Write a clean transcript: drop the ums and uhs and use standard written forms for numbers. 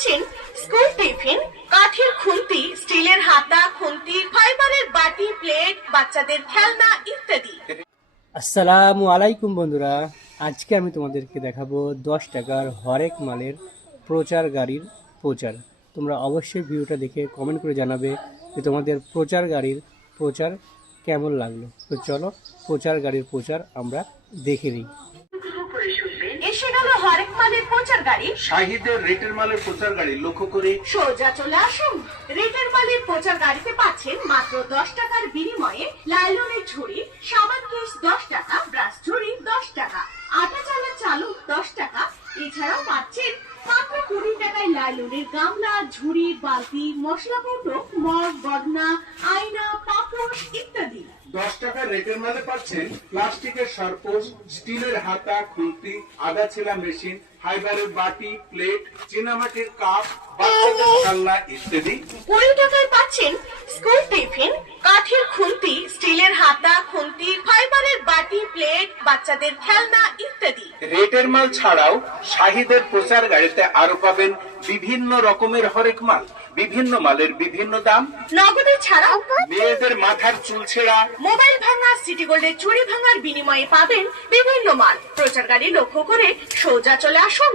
পাচ্ছেন school tiffin, কাঠের খুন্তি, স্টিলের হাতা, খুন্তি, ফাইবারের বাটি, প্লেট, বাচ্চাদের খেলনা ইত্যাদি। আসসালামু আলাইকুম বন্ধুরা, আজকে আমি তোমাদেরকে দেখাবো 10 টাকার হরেক মালের প্রচার গাড়ির প্রচার। তোমরা অবশ্যই ভিডিওটা দেখে কমেন্ট করে জানাবে যে তোমাদের প্রচার গাড়ির প্রচার কেমন লাগলো। তো চলো প্রচার গাড়ির প্রচার আমরা দেখে নিই। এসে গেল হরেক মালের প্রচার গাড়ি। শাহিদের রেটের মালের প্রচার গাড়ি লক্ষ্য করে সোজা চলে আসুন। রেটের মালের প্রচার গাড়িতে পাচ্ছেন মাত্র 10 টাকার বিনিময়ে লাইলনের ঝুড়ি, সাবান কেস 10 টাকা, ব্রাশ ঝুড়ি 10 টাকা, আটা চালা চালু 10 টাকা। এছাড়াও পাচ্ছেন মাত্র 20 টাকায় লাইলনের গামলা, ঝুড়ি, বালতি, মশলা কৌটো, মগ, বদনা, আয়না, পাপোশ ইত্যাদি। 10 টাকার রেটের মালে পাচ্ছেন প্লাস্টিকের সরপোষ, স্টিলের হাতা, খুন্তি, আগাছিলা মেশিন, ফাইবারের বাটি, প্লেট, চীনামাটির কাপ, বাচ্চাদের খেলনা ইত্যাদি। 20 টাকায় পাচ্ছেন স্কুল টিফিন, কাঠের খুন্তি, স্টিলের হাতা, খুন্তি, ফাইবারের বাটি, প্লেট, বাচ্চাদের খেলনা ইত্যাদি। রেটের মাল ছাড়াও শাহিদের প্রচার গাড়িতে আরো পাবেন বিভিন্ন রকমের হরেক মাল, বিভিন্ন মালের বিভিন্ন দাম। নগদে ছাড়াও মেয়েদের মাথার চুল ছেঁড়া, মোবাইল ভাঙা, সিটি গোল্ডের চুড়ি ভাঙার বিনিময়ে পাবেন বিভিন্ন মাল। প্রচার গাড়ি লক্ষ্য করে সোজা চলে আসুন।